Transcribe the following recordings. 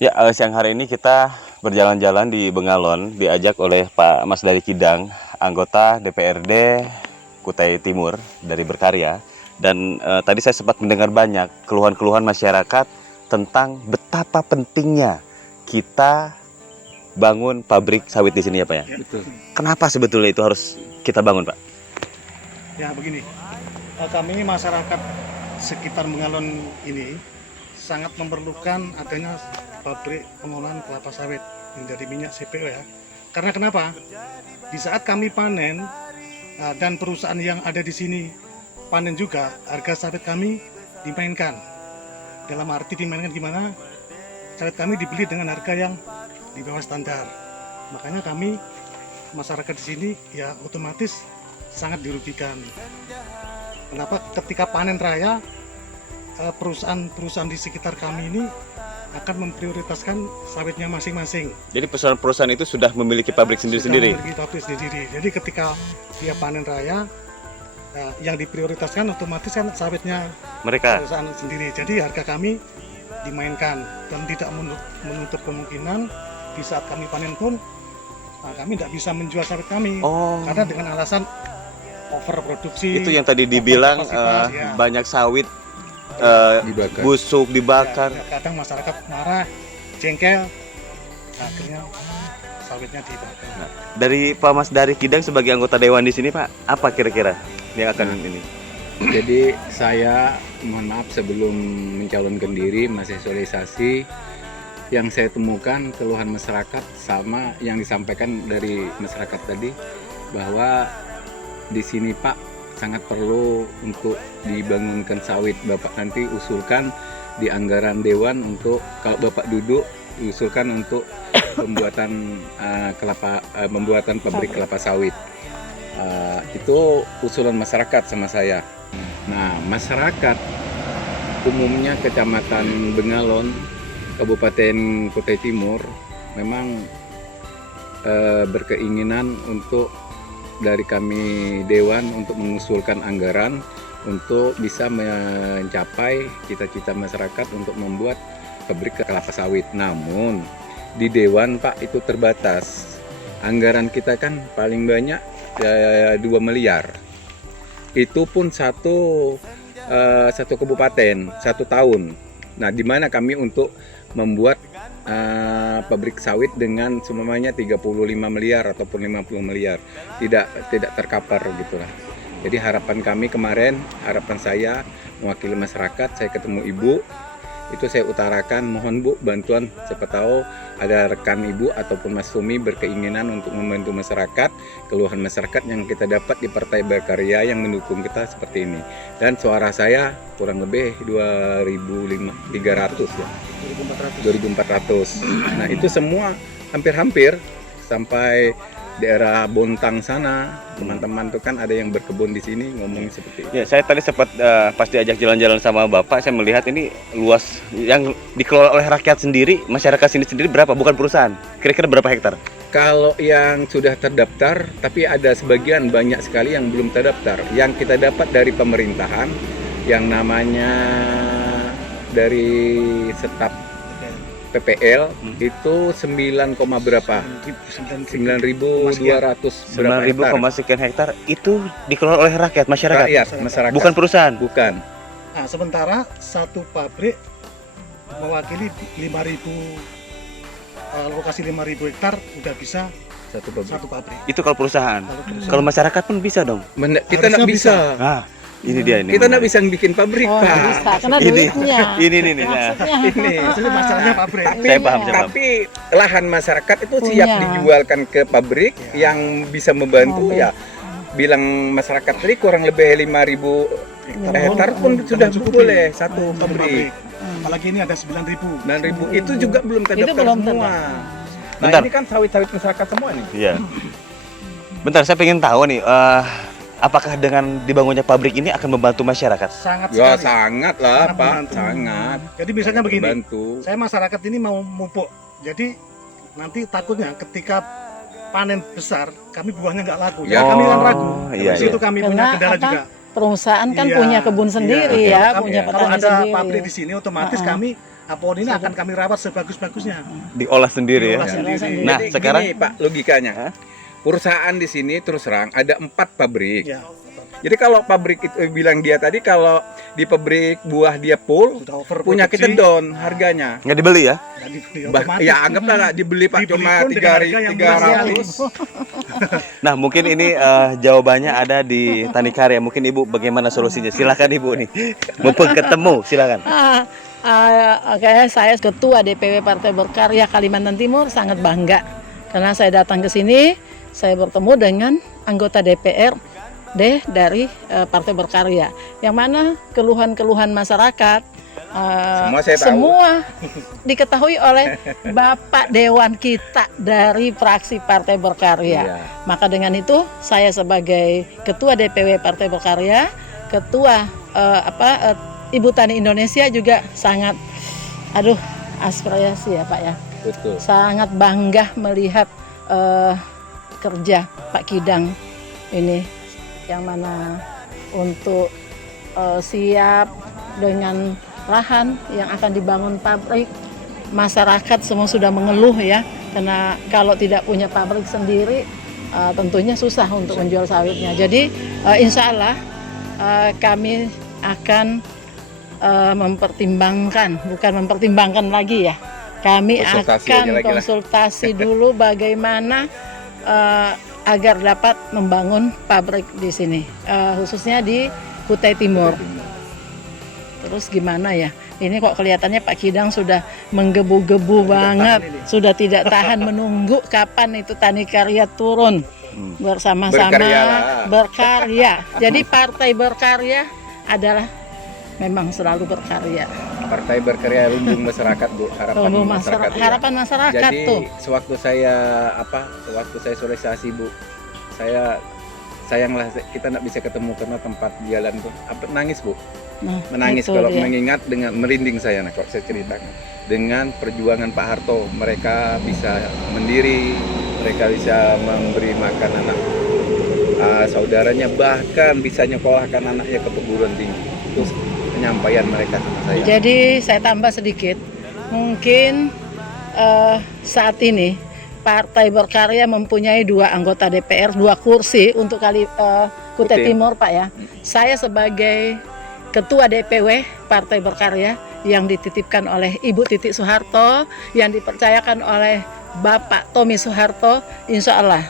Ya, siang hari ini kita berjalan-jalan di Bengalon, diajak oleh Pak Mas dari Kidang, anggota DPRD Kutai Timur dari Berkarya. Dan tadi saya sempat mendengar banyak keluhan-keluhan masyarakat tentang betapa pentingnya kita bangun pabrik sawit di sini ya Pak ya. Betul. Kenapa sebetulnya itu harus kita bangun Pak? Ya begini, kami masyarakat sekitar Bengalon ini sangat memerlukan adanya pabrik pengolahan kelapa sawit yang dari minyak CPO ya. Karena kenapa? Di saat kami panen dan perusahaan yang ada di sini panen juga, harga sawit kami dimainkan. Dalam arti dimainkan gimana? Sawit kami dibeli dengan harga yang di bawah standar. Makanya kami masyarakat di sini ya otomatis sangat dirugikan. Kenapa? Ketika panen raya perusahaan-perusahaan di sekitar kami ini akan memprioritaskan sawitnya masing-masing. Jadi perusahaan-perusahaan itu sudah memiliki pabrik sendiri-sendiri? Sudah memiliki pabrik sendiri. Jadi ketika dia panen raya, yang diprioritaskan otomatis kan sawitnya Mereka? perusahaan sendiri. Jadi harga kami dimainkan dan tidak menutup kemungkinan di saat kami panen pun kami tidak bisa menjual sawit kami. Karena dengan alasan overproduksi. Itu yang tadi dibilang ya. banyak sawit Dibakar. busuk, dibakar. Ya, kadang masyarakat marah, jengkel, akhirnya sawitnya dibakar. Nah, dari Pak Mas dari Kidang sebagai anggota dewan di sini Pak, apa kira-kira yang akan ini? Jadi saya mohon maaf sebelum mencalonkan diri masih sosialisasi yang saya temukan keluhan masyarakat sama yang disampaikan dari masyarakat tadi bahwa di sini Pak sangat perlu untuk dibangunkan sawit. Bapak nanti usulkan di anggaran dewan untuk kalau Bapak duduk usulkan untuk pembuatan pembuatan pabrik kelapa sawit. Itu usulan masyarakat sama saya. Nah, masyarakat umumnya Kecamatan Bengalon, Kabupaten Kutai Timur memang berkeinginan untuk dari kami Dewan untuk mengusulkan anggaran untuk bisa mencapai cita-cita masyarakat untuk membuat pabrik kelapa sawit. Namun di Dewan Pak itu terbatas. Anggaran kita kan paling banyak 2 miliar. Itu pun satu kabupaten 1 tahun. Nah, di mana kami untuk membuat pabrik sawit dengan semuanya 35 miliar ataupun 50 miliar tidak tercover gitulah. Jadi harapan kami kemarin, harapan saya mewakili masyarakat, saya ketemu ibu, itu saya utarakan mohon Bu bantuan, siapa tahu ada rekan ibu ataupun Mas Sumi berkeinginan untuk membantu masyarakat, keluhan masyarakat yang kita dapat di Partai Berkarya yang mendukung kita seperti ini. Dan suara saya kurang lebih 2.300 ya. 2.400. Nah, itu semua hampir-hampir sampai daerah Bontang sana, teman-teman tuh kan ada yang berkebun di sini ngomong seperti itu. Ya, saya tadi sempat pas diajak jalan-jalan sama Bapak, saya melihat ini luas yang dikelola oleh rakyat sendiri, masyarakat sini sendiri berapa? Bukan perusahaan. Kira-kira berapa hektar? Kalau yang sudah terdaftar, tapi ada sebagian banyak sekali yang belum terdaftar. Yang kita dapat dari pemerintahan, yang namanya dari staf PPL itu 9, berapa? 9.200 berapa 9.000, sekian hektar itu dikelola oleh rakyat, masyarakat. masyarakat. Bukan perusahaan. Bukan. Nah, sementara satu pabrik mewakili 5.000 lokasi 5.000 hektar udah bisa Satu pabrik. satu pabrik. Itu kalau perusahaan. Kalau perusahaan. Kalau masyarakat pun bisa dong. Kita nggak Harusnya bisa. Nah, ini dia ini. Kita nggak bisa bikin pabrik, Oh, Pak. bisa, karena Ini. duitnya. Ini nih. Nah. Maksudnya. Ini. Maksudnya masalahnya pabrik. Saya paham. Tapi lahan masyarakat itu siap Punya. dijualkan ke pabrik yang bisa membantu ya. Bilang masyarakat tadi kurang lebih 5.000 hektar pun sudah boleh satu pabrik. Apalagi ini ada 9.000. 9.000 itu juga belum Itu terdaftar belum semua. Nah, Bentar. ini kan sawit-sawit masyarakat semua nih. Iya. Bentar, saya pengen tahu nih, apakah dengan dibangunnya pabrik ini akan membantu masyarakat? Sangat Ya sekali. sangat lah, Sangat Pak. membantu. Sangat. Jadi misalnya begini, Bantu. saya masyarakat ini mau mupuk. Jadi nanti takutnya ketika panen besar, kami buahnya nggak laku. Ya. Jadi kami kan ragu. Iya, Di situ kami punya Karena kendala apa? juga. Perusahaan kan Iya, punya kebun sendiri iya. ya, Kami- punya Kalau petani ada sendiri. pabrik di sini, otomatis kami pohon ini akan kami rawat sebagus-bagusnya. Diolah sendiri ya. Diolah sendiri. Nah, Jadi sekarang gini, Pak, logikanya. Hah? Perusahaan di sini terus terang ada 4 pabrik. Ya, Jadi kalau pabrik itu bilang dia tadi kalau di pabrik buah dia full, sudah over punya kita down harganya. nggak dibeli ya? Ya anggaplah nggak dibeli Pak, Dibeli cuma pun dengan harga yang 300. Nah, mungkin ini jawabannya ada di Tani Karya. Mungkin Ibu bagaimana solusinya? Silakan Ibu nih. Mumpung ketemu, silakan. Oke, saya Ketua DPW Partai Berkarya Kalimantan Timur sangat bangga karena saya datang ke sini, saya bertemu dengan anggota DPRD dari Partai Berkarya, yang mana keluhan-keluhan masyarakat Semua saya tahu. semua diketahui oleh Bapak Dewan kita dari fraksi Partai Berkarya. Iya. Maka dengan itu saya sebagai Ketua DPW Partai Berkarya, Ketua Ibu Tani Indonesia juga sangat aspirasi ya Pak ya. Betul. Sangat bangga melihat kerja Pak Kidang ini, yang mana untuk siap dengan lahan yang akan dibangun pabrik. Masyarakat semua sudah mengeluh ya, karena kalau tidak punya pabrik sendiri tentunya susah untuk menjual sawitnya. Jadi insya Allah kami akan bukan mempertimbangkan lagi ya. Kami Konsultasi akan aja lagi lah. konsultasi dulu bagaimana agar dapat membangun pabrik di sini, khususnya di Kutai Timur. Terus gimana ya? Ini kok kelihatannya Pak Kidang sudah menggebu-gebu banget, sudah tidak tahan menunggu kapan itu Tani Karya turun bersama-sama Berkarya lah. berkarya. Jadi Partai Berkarya adalah memang selalu berkarya. Partai Berkarya lumbung masyarakat, Bu. Harapan masyarakat Jadi tuh. sewaktu saya sosialisasi, Bu, sayanglah kita nggak bisa ketemu karena tempat jalan tuh nangis, Bu. Nah, Menangis itu kalau dia. mengingat, dengan merinding saya kalau saya ceritakan. Dengan perjuangan Pak Harto, mereka bisa mendiri, mereka bisa memberi makan anak saudaranya, bahkan bisa nyekolahkan anaknya ke perguruan tinggi. Itu penyampaian mereka sama saya. Jadi saya tambah sedikit, mungkin saat ini Partai Berkarya mempunyai 2 anggota DPR, 2 kursi untuk Kutai Timur Pak ya. Saya sebagai Ketua DPW Partai Berkarya yang dititipkan oleh Ibu Titik Soeharto, yang dipercayakan oleh Bapak Tommy Soeharto, insya Allah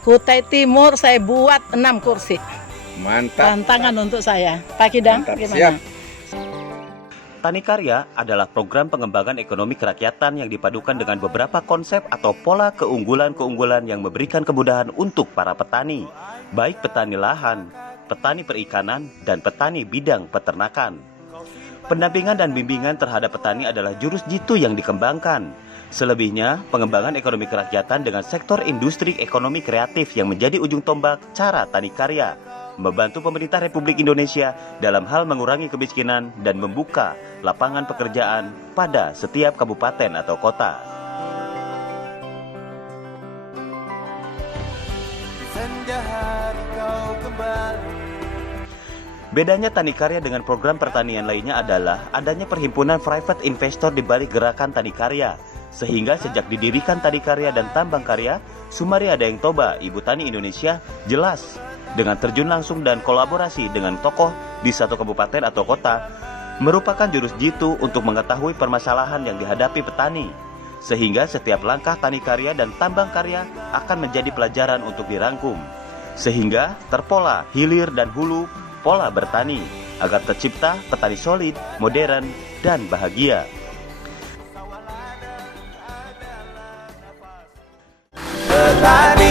Kutai Timur saya buat 6 kursi. Mantap. Tantangan untuk saya. Pak Kidang, Mantap. gimana? Siap. Tani Karya adalah program pengembangan ekonomi kerakyatan yang dipadukan dengan beberapa konsep atau pola keunggulan-keunggulan yang memberikan kemudahan untuk para petani, baik petani lahan, petani perikanan, dan petani bidang peternakan. Pendampingan dan bimbingan terhadap petani adalah jurus jitu yang dikembangkan. Selebihnya, pengembangan ekonomi kerakyatan dengan sektor industri ekonomi kreatif yang menjadi ujung tombak cara Tani Karya, membantu pemerintah Republik Indonesia dalam hal mengurangi kemiskinan dan membuka lapangan pekerjaan pada setiap kabupaten atau kota. Bedanya Tani Karya dengan program pertanian lainnya adalah adanya perhimpunan private investor di balik gerakan Tani Karya. Sehingga sejak didirikan Tani Karya dan Tambang Karya, Sumari Adayang Toba, Ibu Tani Indonesia, jelas dengan terjun langsung dan kolaborasi dengan tokoh di satu kabupaten atau kota, merupakan jurus jitu untuk mengetahui permasalahan yang dihadapi petani. Sehingga setiap langkah Tani Karya dan Tambang Karya akan menjadi pelajaran untuk dirangkum. Sehingga terpola hilir dan hulu pola bertani, agar tercipta petani solid, modern, dan bahagia. Petani